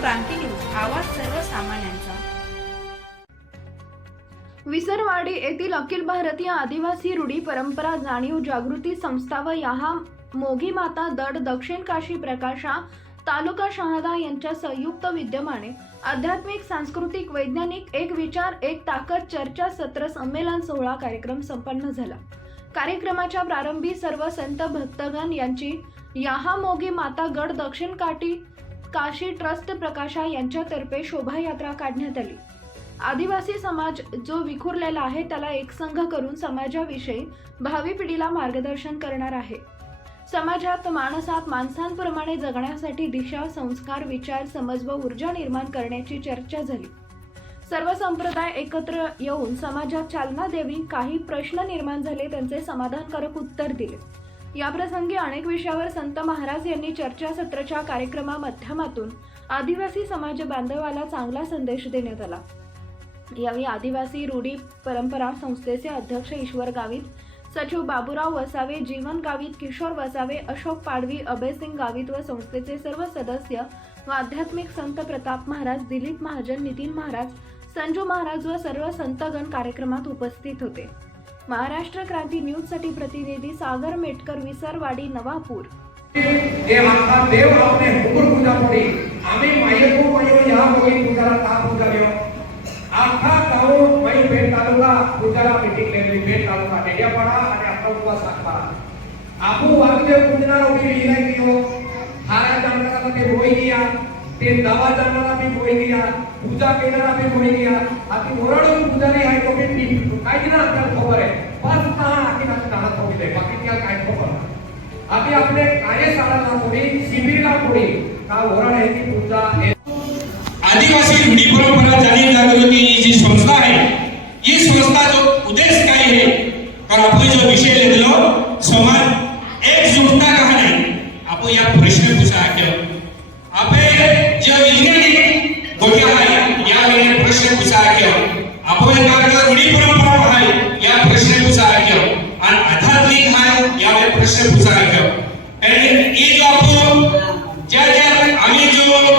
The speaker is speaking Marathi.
क्रांती न्यूज आवाज सर्वसामान्यांचा. विसरवाडी येथील अखिल भारतीय आदिवासी रूढी परंपरा जाणीव जागृती संस्था व याहा मोगी माता दड दक्षिण काशी प्रकाशा तालुका शहादा यांच्या संयुक्त विद्यमाने आध्यात्मिक सांस्कृतिक वैज्ञानिक एक विचार एक ताकद चर्चा सत्र संमेलन सोहळा कार्यक्रम संपन्न झाला. कार्यक्रमाच्या प्रारंभी सर्व संत भक्तगण यांची याहा मोगी माता गड दक्षिण काठी काशी ट्रस्ट प्रकाशा यांच्यातर्फे शोभायात्रा काढण्यात आली. आदिवासी समाज जो विखुरलेला आहे त्याला एकसंघ करून समाजाविषयी भावी पिढीला मार्गदर्शन करणार आहे. समाजात माणसात माणसांप्रमाणे जगण्यासाठी दिशा संस्कार विचार समज व ऊर्जा निर्माण करण्याची चर्चा झाली. सर्व संप्रदाय एकत्र येऊन समाजात चालना देवी काही प्रश्न निर्माण झाले त्यांचे समाधानकारक उत्तर दिले. याप्रसंगी अनेक विषयावर संत महाराज यांनी चर्चासत्राच्या कार्यक्रमा माध्यमातून आदिवासी समाज बांधवाला चांगला संदेश देण्यात आला. यावेळी आदिवासी रूढी परंपरा संस्थेचे अध्यक्ष ईश्वर गावित सचिव बाबूराव वसावे जीवन गावित किशोर वसावे अशोक पाडवी अभयसिंग गावित व संस्थेचे सर्व सदस्य व आध्यात्मिक संत प्रताप महाराज दिलीप महाजन नितीन महाराज संजू महाराज व सर्व संतगण कार्यक्रमात उपस्थित होते. મહારાષ્ટ્ર ક્રાંતિ ન્યૂઝ સટી પ્રતિનિધિ સાગર મેટકર વિસરવાડી નવાપુર. એ માતા દેવ આપણે ઉપર પૂજા પડી. આમે માયકો પડ્યો, યા કોઈ પૂજારા તા પૂજાવ્યો આખા ગાઓ મય ભેટ તાલુકા પૂજારા મીટિંગ લેવી, ભેટ તાલુકા ડેડિયાપાડા અને આપણા ઉપવાસ રાખવા આખું વાગ્ય પૂજના ઉઠી વિલાઈ ગયો. હારા જામનારા કે રોઈ ગયા. તે દવા જામનારા બી રોઈ ગયા. પૂજા કેનારા બી રોઈ ગયા. આથી મોરાડો પૂજારી હાઈકોર્ટની કાઈ ના आम्ही आपले कार्यशाळाला पुढे शिबिरला पुढे का होणार आहे की हे आदिवासी रूढी परंपरा जाणीव जागृती ही जी संस्था आहे ही संस्था जो उद्देश काय आहे? तर आपण जो विषय घेतलो समाज एकजुटता का नाही आपण या प्रश्न पूछा केलो आपे जे विज्ञानी गोष्टी आहे या वेळी प्रश्न पूछा केलो आपण एका रूढी परंपरा आहे या प्रश्न पूछा केलो आणि आध्यात्मिक आहे या वेळी प्रश्न पूछा